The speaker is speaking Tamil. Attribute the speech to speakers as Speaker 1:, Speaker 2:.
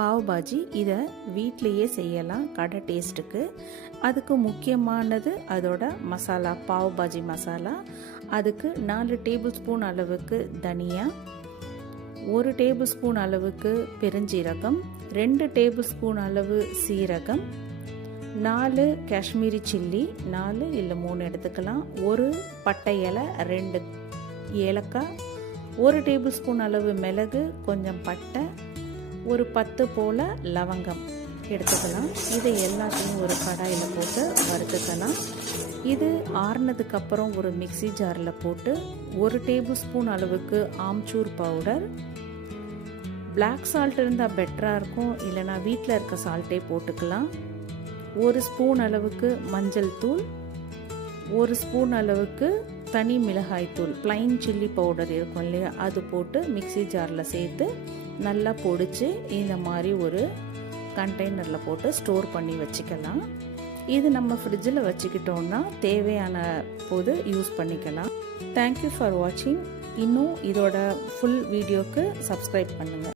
Speaker 1: பாவ் பாஜி இதை வீட்டிலையே செய்யலாம் கடை டேஸ்ட்டுக்கு. அதுக்கு முக்கியமானது அதோட மசாலா பாவ் பாஜி மசாலா. அதுக்கு நாலு டேபிள் ஸ்பூன் அளவுக்கு தனியா ஒரு டேபிள் ஸ்பூன் அளவுக்கு பெருஞ்சீரகம் ரெண்டு டேபிள் ஸ்பூன் அளவு சீரகம் நாலு காஷ்மீரி சில்லி நாலு இல்லை மூணு எடுத்துக்கலாம். ஒரு பட்டை இலை ரெண்டு ஏலக்காய் ஒரு டேபிள் ஸ்பூன் அளவு மிளகு கொஞ்சம் பட்டை ஒரு பத்து போல் லவங்கம் எடுத்துக்கலாம். இதை எல்லாத்தையும் ஒரு கடாயில் போட்டு வறுத்துக்கலாம். இது ஆறுனதுக்கப்புறம் ஒரு மிக்சி ஜாரில் போட்டு ஒரு டேபிள் ஸ்பூன் அளவுக்கு ஆம்ச்சூர் பவுடர். பிளாக் சால்ட் இருந்தால் பெட்டராக இருக்கும். இல்லைனா வீட்டில் இருக்க சால்ட்டே போட்டுக்கலாம். ஒரு ஸ்பூன் அளவுக்கு மஞ்சள் தூள். ஒரு ஸ்பூன் அளவுக்கு தனி மிளகாய் தூள். ப்ளைன் சில்லி பவுடர் இருக்கும் இல்லையா? அது போட்டு மிக்சி ஜாரில் சேர்த்து நல்லா பொடிச்சு இந்த மாதிரி ஒரு கண்டெய்னரில் போட்டு ஸ்டோர் பண்ணி வச்சுக்கலாம். இது நம்ம ஃப்ரிட்ஜில் வச்சுக்கிட்டோம்னா தேவையான போது யூஸ் பண்ணிக்கலாம். தேங்க்யூ ஃபார் வாட்சிங் இன்னும் இதோட ஃபுல் வீடியோக்கு சப்ஸ்கிரைப் பண்ணுங்கள்